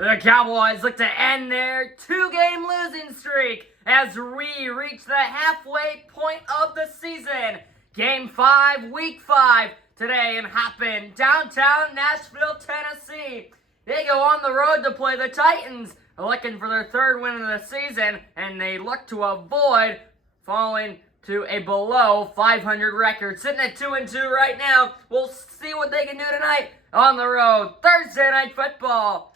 The Cowboys look to end their two-game losing streak as we reach the halfway point of the season. Game 5, Week 5, today in Hoppin, downtown Nashville, Tennessee. They go on the road to play the Titans, looking for their third win of the season, and they look to avoid falling to a below 500 record. Sitting at 2-2 right now. We'll see what they can do tonight on the road. Thursday Night Football.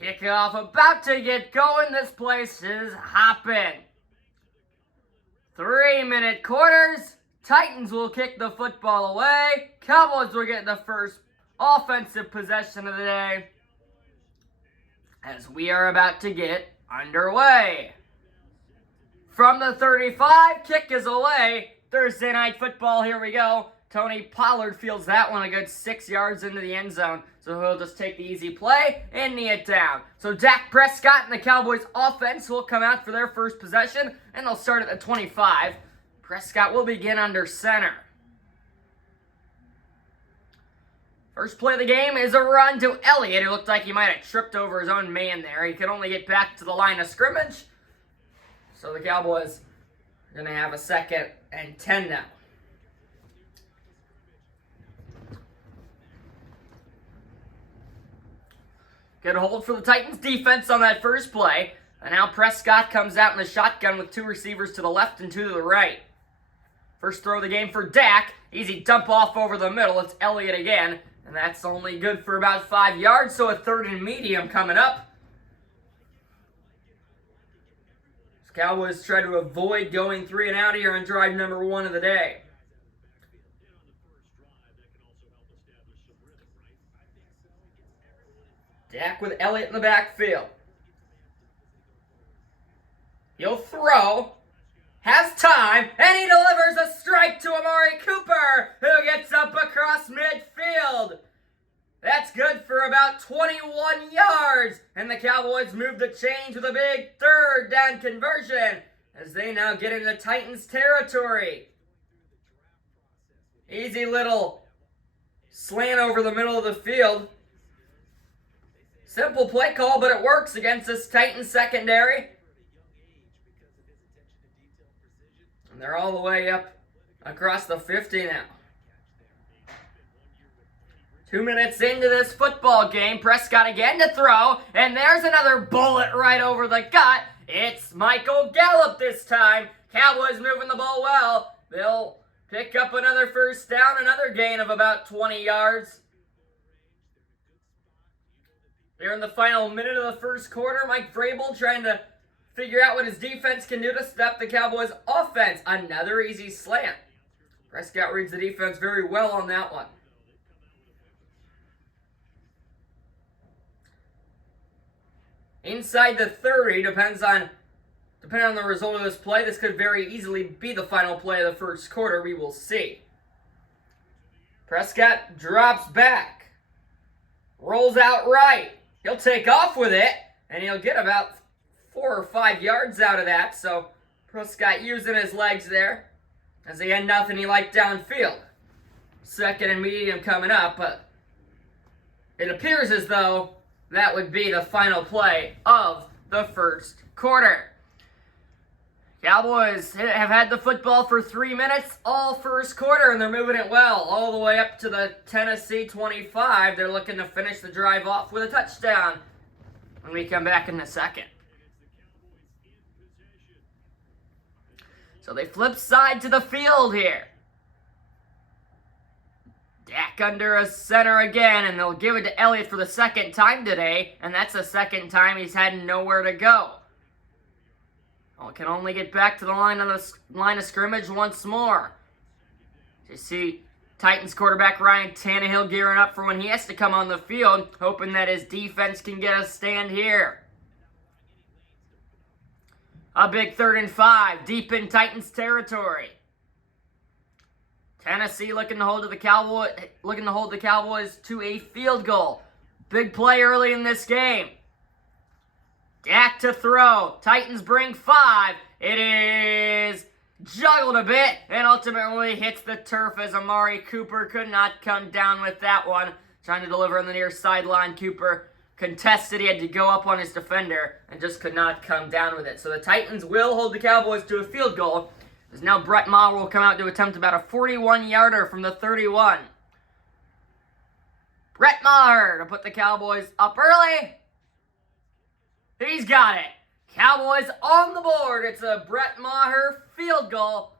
Kickoff about to get going. This place is hopping. 3-minute quarters. Titans will kick the football away. Cowboys will get the first offensive possession of the day as we are about to get underway. From the 35, kick is away. Thursday Night Football, here we go. Tony Pollard fields that one a good 6 yards into the end zone. So he'll just take the easy play and knee it down. So Dak Prescott and the Cowboys offense will come out for their first possession, and they'll start at the 25. Prescott will begin under center. First play of the game is a run to Elliott. It looked like he might have tripped over his own man there. He could only get back to the line of scrimmage. So the Cowboys are going to have a 2nd and 10 now. Good hold for the Titans defense on that first play. And now Prescott comes out in the shotgun with 2 receivers to the left and 2 to the right. First throw of the game for Dak. Easy dump off over the middle. It's Elliott again. And that's only good for about 5 yards, so a 3rd and medium coming up. Cowboys try to avoid going 3 and out here on drive number 1 of the day. Dak with Elliott in the backfield. He'll throw, has time, and he delivers a strike to Amari Cooper, who gets up across midfield. That's good for about 21 yards, and the Cowboys move the chains with a big 3rd down conversion as they now get into Titans territory. Easy little slant over the middle of the field. Simple play call, but it works against this Titans secondary. And they're all the way up across the 50 now. 2 minutes into this football game, Prescott again to throw, and there's another bullet right over the gut. It's Michael Gallup this time. Cowboys moving the ball well. They'll pick up another first down, another gain of about 20 yards. Here in the final minute of the first quarter, Mike Vrabel trying to figure out what his defense can do to stop the Cowboys' offense. Another easy slant. Prescott reads the defense very well on that one. Inside the 30, depending on the result of this play, this could very easily be the final play of the first quarter. We will see. Prescott drops back. Rolls out right. He'll take off with it, and he'll get about 4 or 5 yards out of that. So Prescott using his legs there as he had nothing he liked downfield. 2nd and medium coming up, but it appears as though that would be the final play of the first quarter. Cowboys have had the football for 3 minutes all first quarter, and they're moving it well all the way up to the Tennessee 25. They're looking to finish the drive off with a touchdown when we come back in a second. So they flip side to the field here. Dak under a center again, and they'll give it to Elliott for the 2nd time today, and that's the 2nd time he's had nowhere to go. Well, can only get back to the line of scrimmage once more. You see Titans quarterback Ryan Tannehill gearing up for when he has to come on the field, hoping that his defense can get a stand here. A big 3rd and 5, deep in Titans territory. Tennessee looking to hold the Cowboys to a field goal. Big play early in this game. Dak to throw. Titans bring 5. It is juggled a bit and ultimately hits the turf as Amari Cooper could not come down with that one. Trying to deliver on the near sideline. Cooper contested. He had to go up on his defender and just could not come down with it. So the Titans will hold the Cowboys to a field goal. As now Brett Maher will come out to attempt about a 41-yarder from the 31. Brett Maher to put the Cowboys up early. He's got it. Cowboys on the board. It's a Brett Maher field goal.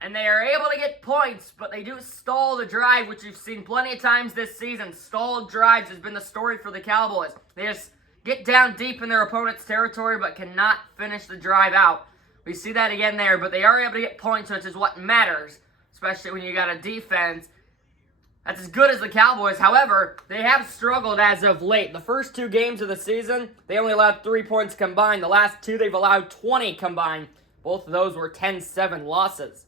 And they are able to get points, but they do stall the drive, which you've seen plenty of times this season. Stalled drives has been the story for the Cowboys. They just get down deep in their opponent's territory, but cannot finish the drive out. We see that again there, but they are able to get points, which is what matters, especially when you got a defense that's as good as the Cowboys. However, they have struggled as of late. The first 2 games of the season, they only allowed 3 points combined. The last 2, they've allowed 20 combined. Both of those were 10-7 losses.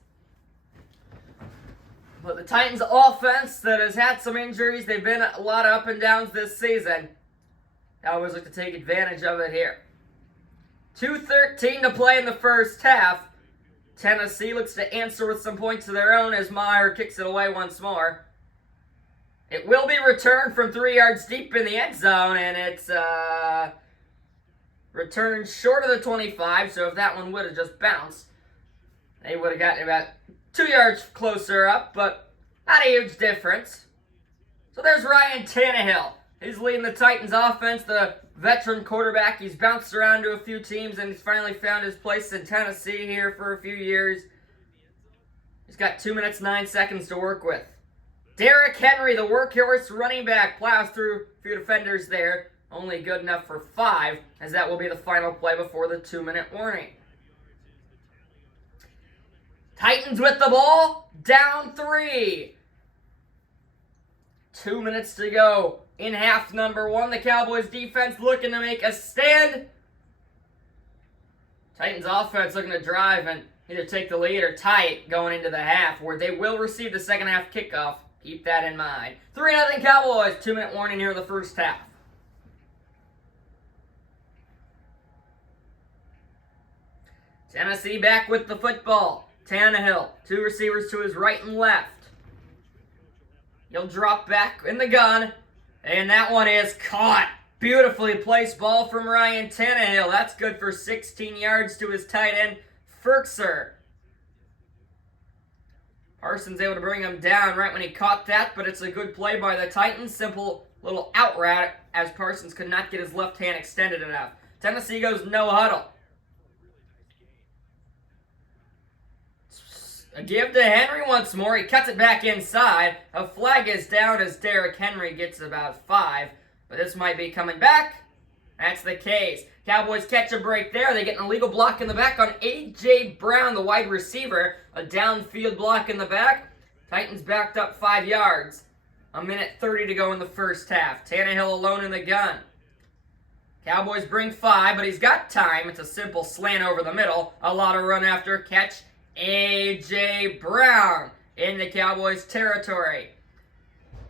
But the Titans' offense that has had some injuries, they've been a lot of up and downs this season. Cowboys look to take advantage of it here. 2:13 to play in the first half. Tennessee looks to answer with some points of their own as Maher kicks it away once more. It will be returned from 3 yards deep in the end zone, and it's returned short of the 25, so if that one would have just bounced, they would have gotten about 2 yards closer up, but not a huge difference. So there's Ryan Tannehill. He's leading the Titans offense, the veteran quarterback. He's bounced around to a few teams, and he's finally found his place in Tennessee here for a few years. He's got 2 minutes, 9 seconds to work with. Derrick Henry, the workhorse running back, plows through a few defenders there. Only good enough for 5, as that will be the final play before the 2-minute warning. Titans with the ball, down 3. 2 minutes to go in half number 1. The Cowboys defense looking to make a stand. Titans offense looking to drive and either take the lead or tie it going into the half, where they will receive the second half kickoff. Keep that in mind. 3-0 Cowboys. 2-minute warning here in the first half. Tennessee back with the football. Tannehill, 2 receivers to his right and left. He'll drop back in the gun, and that one is caught. Beautifully placed ball from Ryan Tannehill. That's good for 16 yards to his tight end, Firkser. Parsons able to bring him down right when he caught that, but it's a good play by the Titans. Simple little out route as Parsons could not get his left hand extended enough. Tennessee goes no huddle. A give to Henry once more. He cuts it back inside. A flag is down as Derrick Henry gets about 5. But this might be coming back. That's the case. Cowboys catch a break there. They get an illegal block in the back on A.J. Brown, the wide receiver. A downfield block in the back. Titans backed up 5 yards. 1:30 to go in the first half. Tannehill alone in the gun. Cowboys bring 5, but he's got time. It's a simple slant over the middle. A lot of run after catch. A.J. Brown in the Cowboys' territory.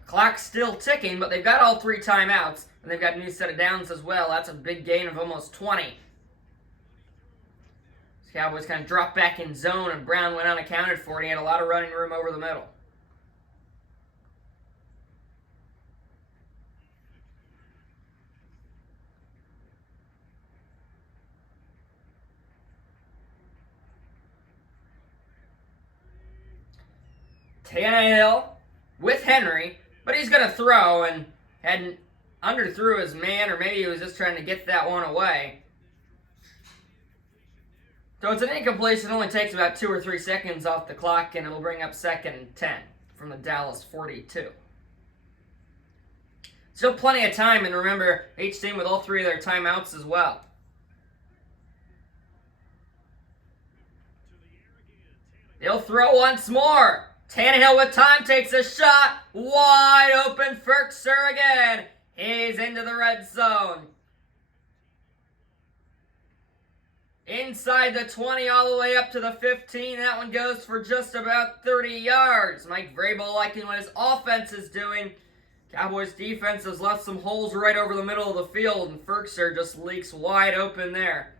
Clock's still ticking, but they've got all 3 timeouts, and they've got a new set of downs as well. That's a big gain of almost 20. The Cowboys kind of dropped back in zone, and Brown went unaccounted for, and he had a lot of running room over the middle. Tannehill with Henry, but he's going to throw and hadn't underthrew his man, or maybe he was just trying to get that one away. So it's an incompletion. It only takes about 2 or 3 seconds off the clock, and it'll bring up 2nd and 10 from the Dallas 42. Still plenty of time, and remember, each team with all 3 of their timeouts as well. He'll throw once more. Tannehill with time takes a shot. Wide open Firkser again. He's into the red zone. Inside the 20 all the way up to the 15. That one goes for just about 30 yards. Mike Vrabel liking what his offense is doing. Cowboys defense has left some holes right over the middle of the field, and Firkser just leaks wide open there.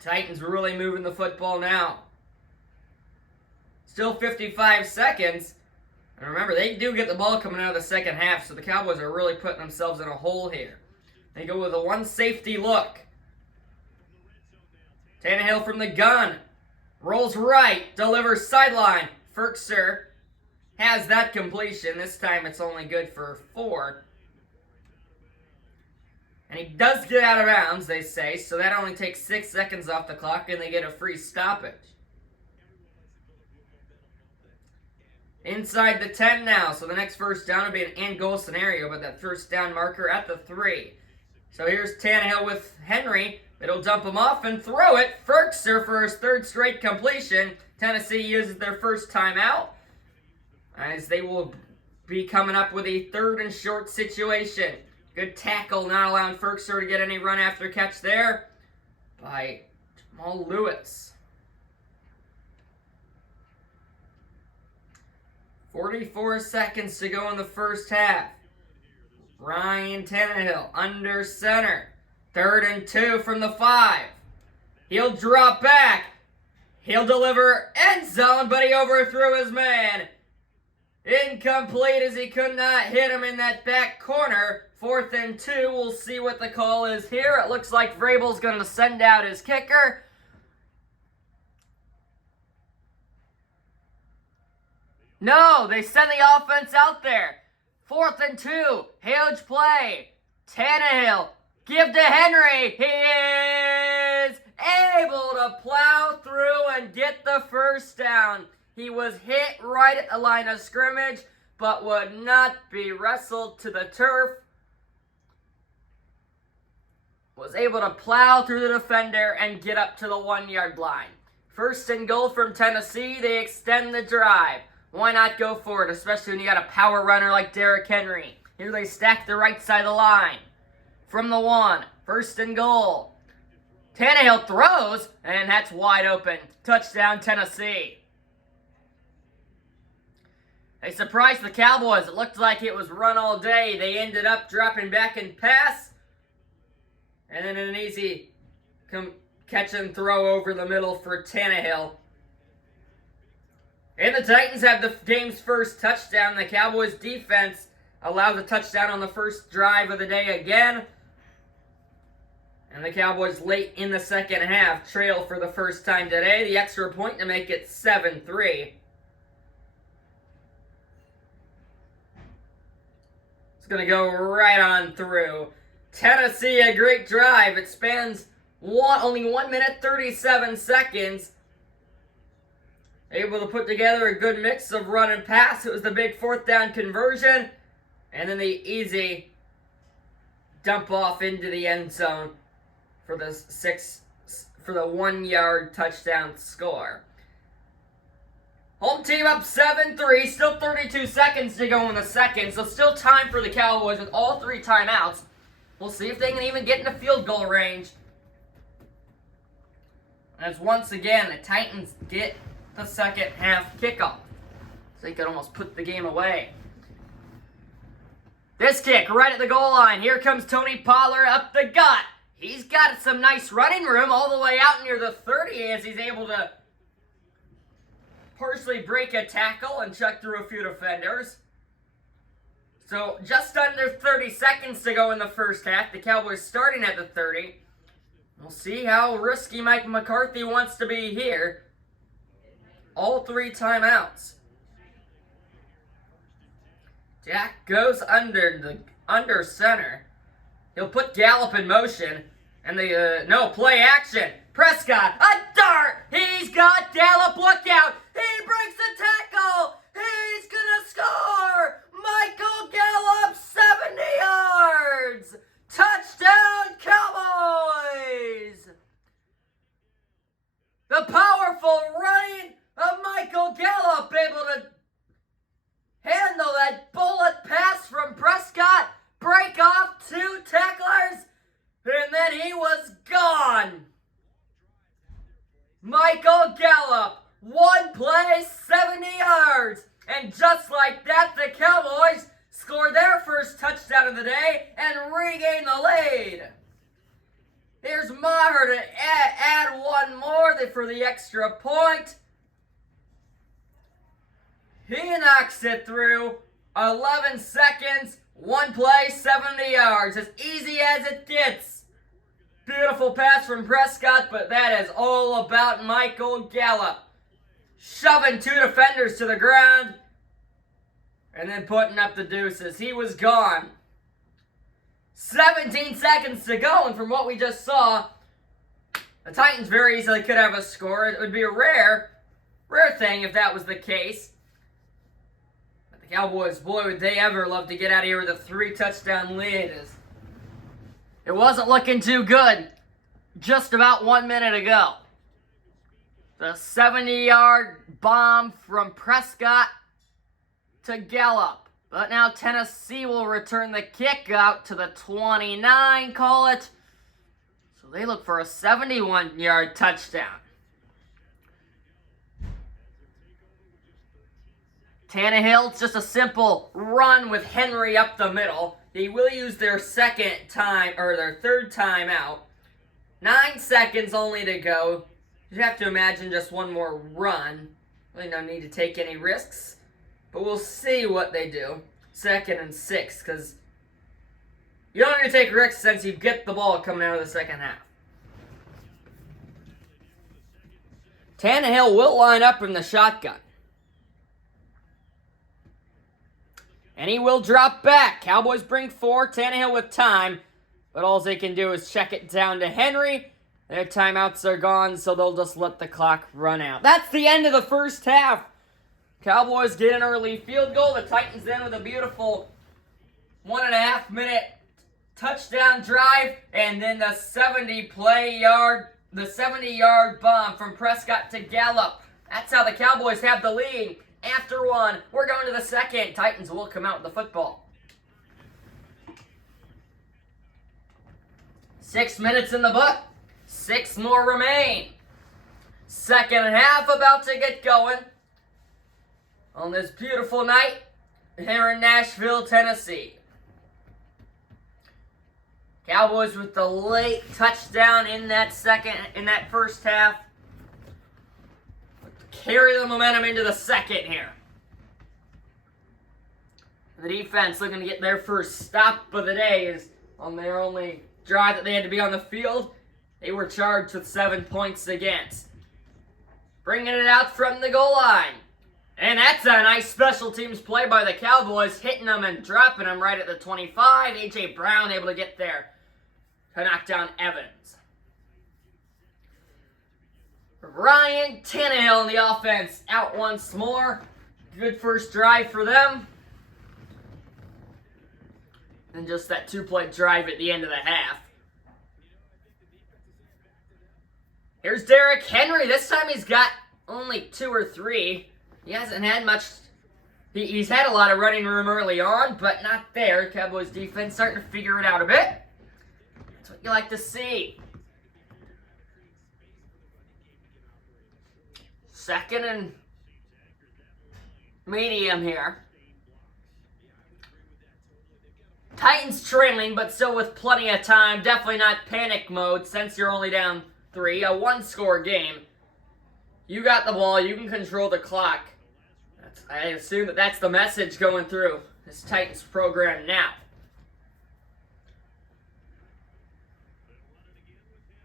Titans really moving the football now. Still 55 seconds. And remember, they do get the ball coming out of the second half, so the Cowboys are really putting themselves in a hole here. They go with a one safety look. Tannehill from the gun. Rolls right, delivers sideline. Ferkser has that completion. This time it's only good for 4. And he does get out of bounds, they say, so that only takes 6 seconds off the clock and they get a free stoppage. Inside the 10 now, so the next first down will be an end-goal scenario, but that first down marker at the 3. So here's Tannehill with Henry. It'll dump him off and throw it. Ferkser for his 3rd straight completion. Tennessee uses their first timeout, as they will be coming up with a 3rd and short situation. Good tackle, not allowing Ferkser to get any run after catch there by Jamal Lewis. 44 seconds to go in the first half. Ryan Tannehill under center. 3rd and 2 from the 5. He'll drop back. He'll deliver end zone, but he overthrew his man. Incomplete, as he could not hit him in that back corner. 4th and 2. We'll see what the call is here. It looks like Vrabel's going to send out his kicker. No, they send the offense out there. 4th and 2. Huge play. Tannehill. Give to Henry. He is able to plow through and get the first down. He was hit right at the line of scrimmage, but would not be wrestled to the turf. Was able to plow through the defender and get up to the 1-yard line. 1st and goal from Tennessee. They extend the drive. Why not go for it, especially when you got a power runner like Derrick Henry? Here they stack the right side of the line. From the 1, 1st and goal. Tannehill throws, and that's wide open. Touchdown, Tennessee. They surprised the Cowboys. It looked like it was run all day. They ended up dropping back and pass. And then an easy catch and throw over the middle for Tannehill. And the Titans have the game's first touchdown. The Cowboys defense allows a touchdown on the first drive of the day again. And the Cowboys late in the second half trail for the first time today. The extra point to make it 7-3. It's going to go right on through. Tennessee, a great drive. It spans only 1 minute, 37 seconds. Able to put together a good mix of run and pass. It was the big 4th down conversion. And then the easy dump off into the end zone for the 1-yard touchdown score. Home team up 7-3. Still 32 seconds to go in the second. So still time for the Cowboys with all 3 timeouts. We'll see if they can even get into field goal range. As once again, the Titans get the second half kickoff. So they could almost put the game away. This kick right at the goal line. Here comes Tony Pollard up the gut. He's got some nice running room all the way out near the 30 as he's able to partially break a tackle and chuck through a few defenders. So just under 30 seconds to go in the first half. The Cowboys starting at the 30. We'll see how risky Mike McCarthy wants to be here. All 3 timeouts. Jack goes under center. He'll put Gallup in motion. And play action. Prescott, a dart! He's got Gallup, look out! He breaks the tackle! He's gonna score! Michael Gallup, 70 yards! Touchdown, Cowboys! The powerful running of Michael Gallup, able to handle that bullet pass from Prescott, break off 2 tacklers, and then he was gone. Michael Gallup, 1 play, 70 yards. And just like that, the Cowboys score their first touchdown of the day and regain the lead. Here's Maher to add one more for the extra point. He knocks it through. 11 seconds, one play, 70 yards. As easy as it gets. Beautiful pass from Prescott, but that is all about Michael Gallup. Shoving two defenders to the ground and then putting up the deuces. He was gone. 17 seconds to go, and from what we just saw, the Titans very easily could have a score. It would be a rare thing if that was the case. But the Cowboys, boy, would they ever love to get out of here with a 3-touchdown lead. It wasn't looking too good just about 1 minute ago. The 70-yard bomb from Prescott to Gallup. But now Tennessee will return the kick out to the 29, call it. So they look for a 71-yard touchdown. Tannehill, it's just a simple run with Henry up the middle. They will use their third time out. 9 seconds only to go. You have to imagine just one more run. Really no need to take any risks. But we'll see what they do. 2nd and 6, because you don't need to take risks since you get the ball coming out of the second half. Tannehill will line up in the shotgun. And he will drop back. Cowboys bring 4. Tannehill with time. But all they can do is check it down to Henry. Their timeouts are gone, so they'll just let the clock run out. That's the end of the first half. Cowboys get an early field goal. The Titans then with a beautiful 1.5-minute touchdown drive. And then the 70-yard bomb from Prescott to Gallup. That's how the Cowboys have the lead. After one, we're going to the second. Titans will come out with the football. 6 minutes in the book. 6 more remain. Second half about to get going. On this beautiful night here in Nashville, Tennessee. Cowboys with the late touchdown in that first half. Carry the momentum into the second here. The defense looking to get their first stop of the day is on their only drive that they had to be on the field. They were charged with 7 points against. Bringing it out from the goal line. And that's a nice special teams play by the Cowboys, hitting them and dropping them right at the 25. A.J. Brown able to get there to knock down Evans. Ryan Tannehill in the offense out once more. Good first drive for them. And just that 2-play drive at the end of the half. Here's Derrick Henry. This time he's got only 2 or 3. He hasn't had much. He's had a lot of running room early on, but not there. Cowboys defense starting to figure it out a bit. That's what you like to see. 2nd and medium here. Titans trailing, but still with plenty of time. Definitely not panic mode since you're only down 3. A 1-score game. You got the ball. You can control the clock. I assume that's the message going through this Titans program now.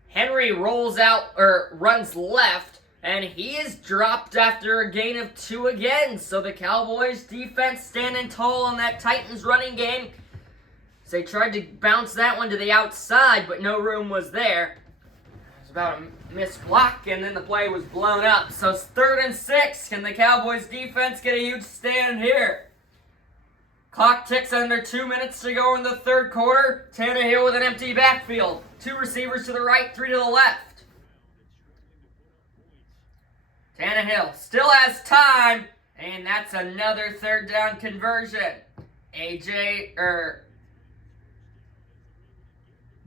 Henry rolls out, or runs left, and he is dropped after a gain of 2 again. So the Cowboys defense standing tall on that Titans running game. So they tried to bounce that one to the outside, but no room was there. It was about a missed block, and then the play was blown up. So it's 3rd and 6. Can the Cowboys defense get a huge stand here? Clock ticks under 2 minutes to go in the third quarter. Tannehill with an empty backfield. 2 receivers to the right, 3 to the left. Tannehill still has time, and that's another 3rd down conversion.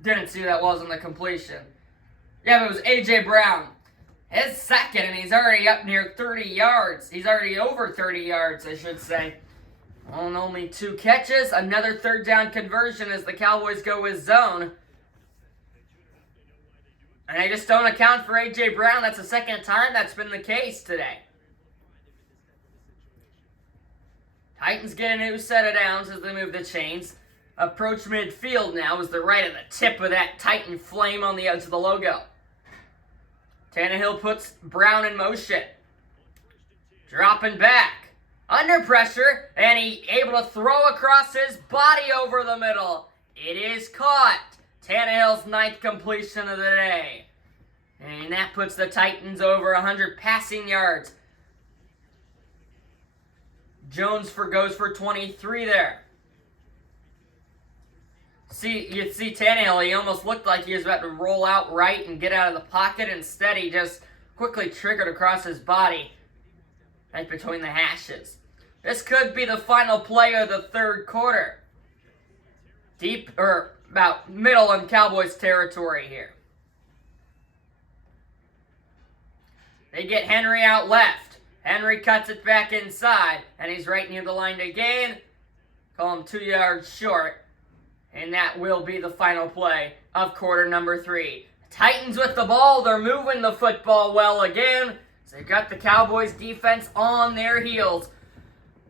Didn't see who that was on the completion. Yeah, but it was A.J. Brown. His 2nd, and he's already up near 30 yards. He's already over 30 yards, I should say. On only 2 catches. Another 3rd down conversion as the Cowboys go with zone. And I just don't account for A.J. Brown. That's the 2nd time that's been the case today. Titans get a new set of downs as they move the chains. Approach midfield now is the right at the tip of that Titan flame on the edge of the logo. Tannehill puts Brown in motion. Dropping back. Under pressure, and he able to throw across his body over the middle. It is caught. Tannehill's 9th completion of the day. And that puts the Titans over 100 passing yards. Jones goes for 23 there. You see Tannehill, he almost looked like he was about to roll out right and get out of the pocket. Instead, he just quickly triggered across his body right between the hashes. This could be the final play of the third quarter. Deep, or about middle in Cowboys territory here. They get Henry out left. Henry cuts it back inside, and he's right near the line to gain. Call him 2 yards short. And that will be the final play of quarter number 3. Titans with the ball. They're moving the football well again. So they've got the Cowboys defense on their heels.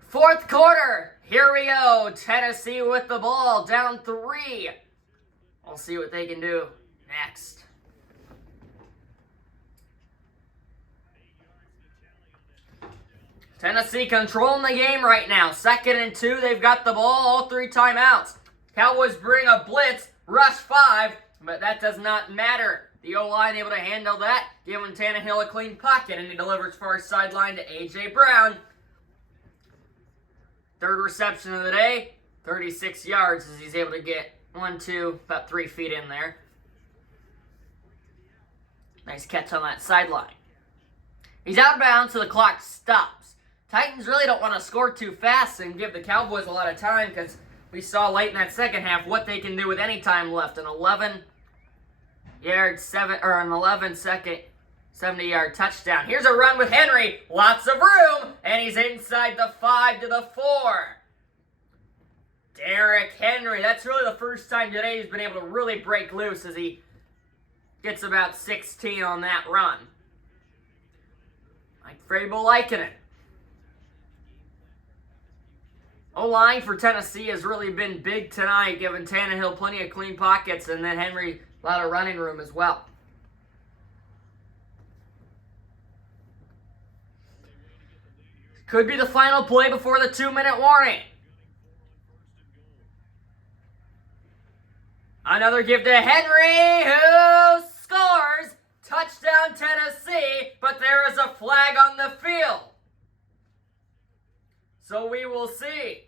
Fourth quarter. Here we go. Tennessee with the ball. Down 3. We'll see what they can do next. Tennessee controlling the game right now. 2nd and 2. They've got the ball. All 3 timeouts. Cowboys bring a blitz, rush 5, but that does not matter. The O-line able to handle that, giving Tannehill a clean pocket, and he delivers far sideline to A.J. Brown. 3rd reception of the day, 36 yards as he's able to get 1, 2, about 3 feet in there. Nice catch on that sideline. He's out of bounds, so the clock stops. Titans really don't want to score too fast and give the Cowboys a lot of time because we saw late in that second half what they can do with any time left. An 11-second, 70-yard touchdown. Here's a run with Henry. Lots of room, and he's inside the 5 to the 4. Derrick Henry. That's really the first time today he's been able to really break loose as he gets about 16 on that run. Mike Vrabel liking it. O-line for Tennessee has really been big tonight, giving Tannehill plenty of clean pockets, and then Henry a lot of running room as well. Could be the final play before the 2-minute warning. Another give to Henry, who scores. Touchdown Tennessee, but there is a flag on the field. So we will see.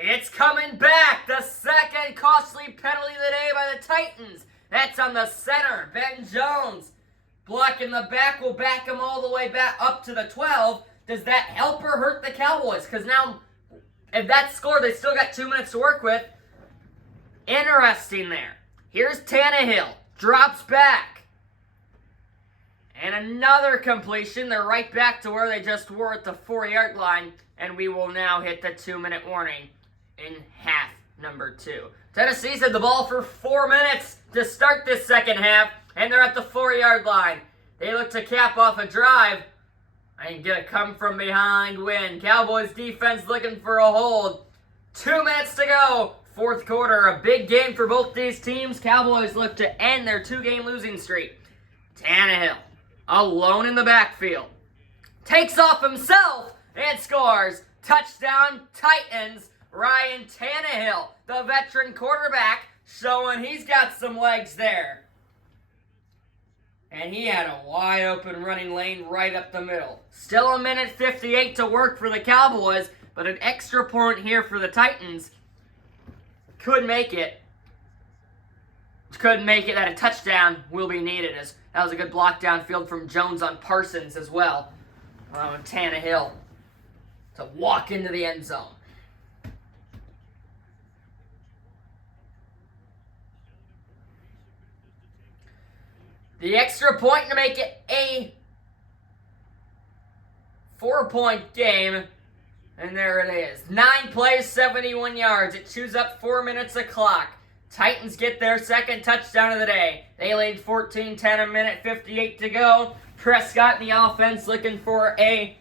It's coming back. The second costly penalty of the day by the Titans. That's on the center. Ben Jones blocking the back will back him all the way back up to the 12. Does that help or hurt the Cowboys? Because now, if that's scored, they still got 2 minutes to work with. Interesting there. Here's Tannehill. Drops back. And another completion. They're right back to where they just were at the 4-yard line. And we will now hit the 2-minute warning in half number 2. Tennessee's had the ball for 4 minutes to start this second half. And they're at the 4-yard line. They look to cap off a drive and get a come from behind win. Cowboys defense looking for a hold. 2 minutes to go. Fourth quarter. A big game for both these teams. Cowboys look to end their 2-game losing streak. Tannehill alone in the backfield. Takes off himself and scores. Touchdown Titans. Ryan Tannehill, the veteran quarterback, showing he's got some legs there. And he had a wide open running lane right up the middle. Still a minute 58 to work for the Cowboys, but an extra point here for the Titans could make it. That a touchdown will be needed, as that was a good block downfield from Jones on Parsons as well. Allowing Tannehill to walk into the end zone. The extra point to make it a 4-point game. And there it is. 9 plays, 71 yards. It chews up 4 minutes of clock. Titans get their second touchdown of the day. They lead 14-10, a minute 58 to go. Prescott in the offense looking for a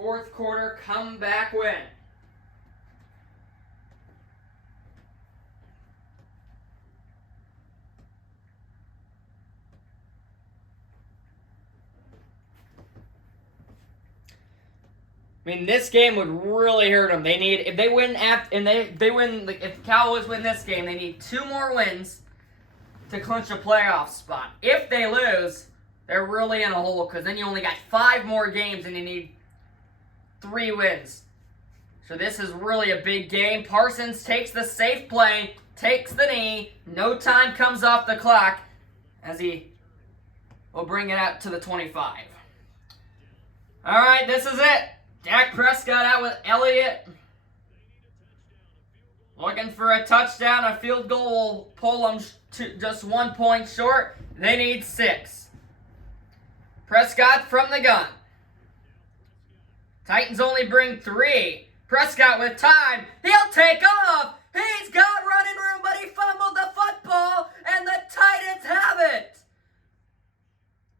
Fourth quarter comeback win. I mean, this game would really hurt them. They need, if they win if the Cowboys win this game, they need 2 more wins to clinch a playoff spot. If they lose, they're really in a hole because then you only got 5 more games and you need 3 wins. So this is really a big game. Parsons takes the safe play, takes the knee. No time comes off the clock as he will bring it out to the 25. All right, this is it. Dak Prescott out with Elliott. Looking for a touchdown. A field goal will pull them to just 1 point short. They need 6. Prescott from the gun. Titans only bring 3. Prescott with time. He'll take off. He's got running room, but he fumbled the football, and the Titans have it.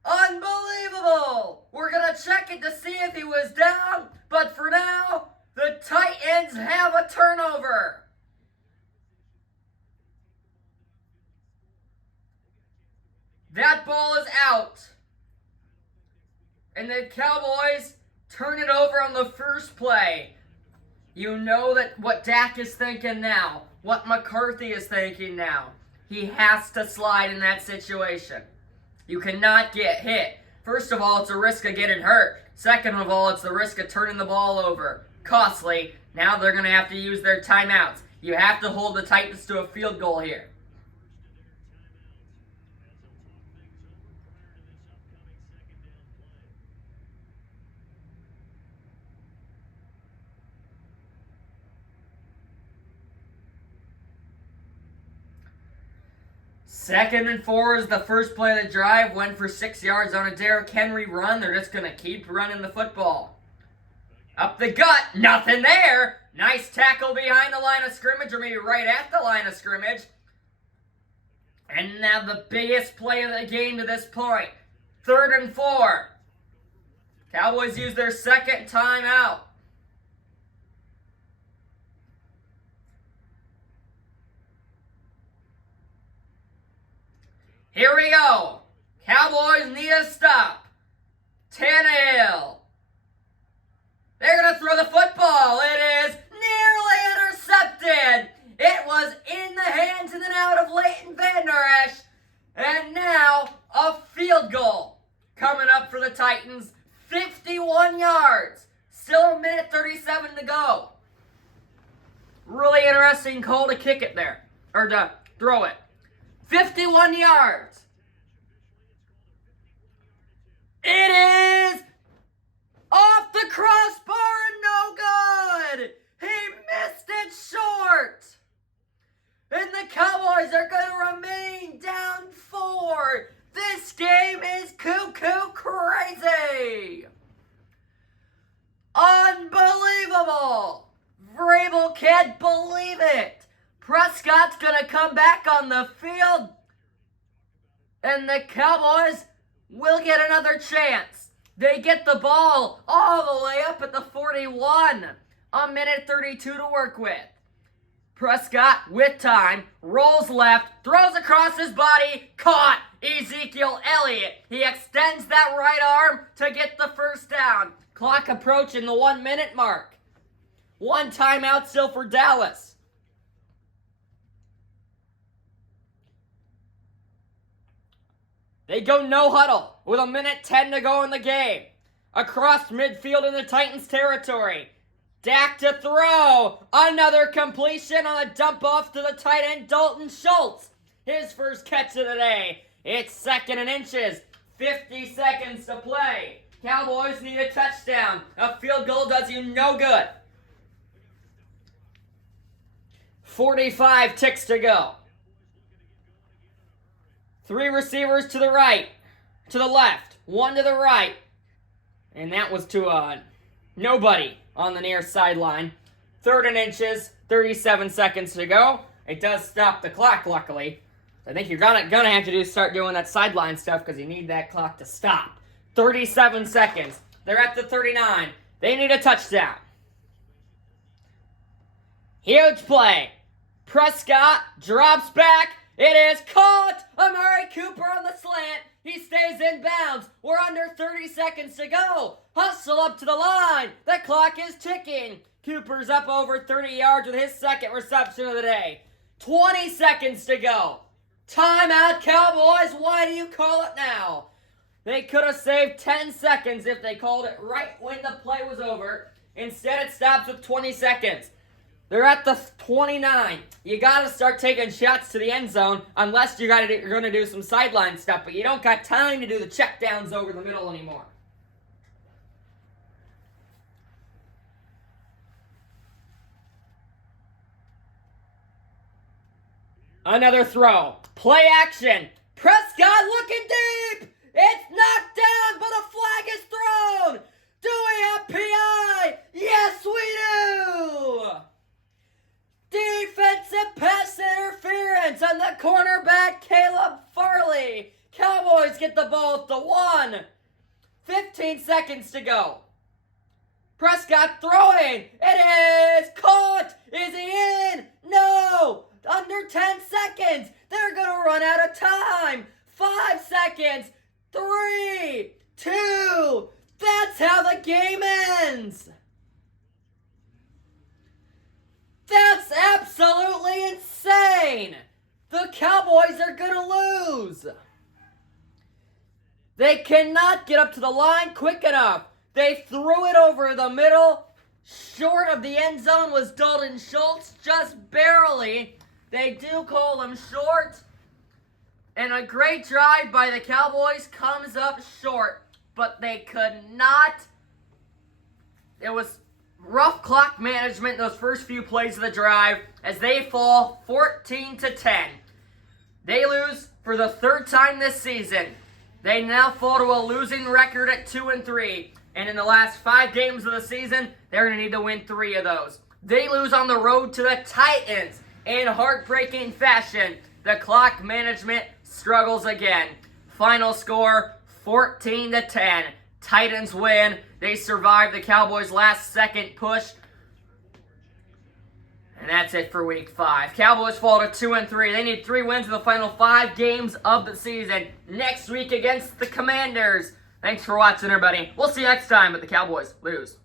Unbelievable. We're going to check it to see if he was down, but for now, the Titans have a turnover. That ball is out. And the Cowboys turn it over on the first play. You know that what Dak is thinking now, what McCarthy is thinking now. He has to slide in that situation. You cannot get hit. First of all, it's a risk of getting hurt. Second of all, it's the risk of turning the ball over. Costly. Now they're going to have to use their timeouts. You have to hold the Titans to a field goal here. Second and 4 is the first play of the drive. Went for 6 yards on a Derrick Henry run. They're just going to keep running the football. Up the gut. Nothing there. Nice tackle behind the line of scrimmage, or maybe right at the line of scrimmage. And now the biggest play of the game to this point. 3rd and 4. Cowboys use their second timeout. Here we go. Cowboys need a stop. Tannehill. They're going to throw the football. It is nearly intercepted. It was in the hands and then out of Leighton Van Der Esch. And now a field goal coming up for the Titans. 51 yards. Still 1:37 to go. Really interesting call to kick it there. Or to throw it. 51 yards. It is off the crossbar and no good. He missed it short. And the Cowboys are going to remain down 4. This game is cuckoo crazy. Unbelievable. Vrabel can't believe it. Prescott's going to come back on the field, and the Cowboys will get another chance. They get the ball all the way up at the 41. 1:32 to work with. Prescott, with time, rolls left, throws across his body, caught Ezekiel Elliott. He extends that right arm to get the first down. Clock approaching the 1 minute mark. 1 timeout still for Dallas. They go no huddle with 1:10 to go in the game. Across midfield in the Titans territory. Dak to throw. Another completion on a dump off to the tight end Dalton Schultz. His first catch of the day. It's 2nd and inches. 50 seconds to play. Cowboys need a touchdown. A field goal does you no good. 45 ticks to go. 3 receivers to the right, to the left, 1 to the right. And that was to nobody on the near sideline. 3rd and inches, 37 seconds to go. It does stop the clock, luckily. I think you're gonna have to start doing that sideline stuff because you need that clock to stop. 37 seconds. They're at the 39. They need a touchdown. Huge play. Prescott drops back. It is caught. Amari Cooper on the slant. He stays in bounds. We're under 30 seconds to go. Hustle up to the line. The clock is ticking. Cooper's up over 30 yards with his second reception of the day. 20 seconds to go. Timeout, Cowboys. Why do you call it now? They could have saved 10 seconds if they called it right when the play was over. Instead, it stops with 20 seconds. They're at the 29. You got to start taking shots to the end zone unless you're going to do some sideline stuff, but you don't got time to do the checkdowns over the middle anymore. Another throw. Play action. Prescott looking deep. It's knocked down, but a flag is thrown. Do we have PI? Yes, we do. Defensive pass interference on the cornerback, Caleb Farley. Cowboys get the ball at the 1. 15 seconds to go. Prescott throwing. It is caught. Is he in? No. Under 10 seconds. They're going to run out of time. 5 seconds. 3, 2. That's how the game ends. That's absolutely insane. The Cowboys are going to lose. They cannot get up to the line quick enough. They threw it over the middle. Short of the end zone was Dalton Schultz, just barely. They do call him short. And a great drive by the Cowboys comes up short. But they could not. It was rough clock management in those first few plays of the drive as they fall 14-10. They lose for the third time this season. They now fall to a losing record at 2-3. And in the last 5 games of the season, they're going to need to win 3 of those. They lose on the road to the Titans in heartbreaking fashion. The clock management struggles again. Final score, 14-10. Titans win. They survive the Cowboys' last-second push. And that's it for Week 5. Cowboys fall to 2-3. They need 3 wins in the final 5 games of the season. Next week against the Commanders. Thanks for watching, everybody. We'll see you next time, but the Cowboys lose.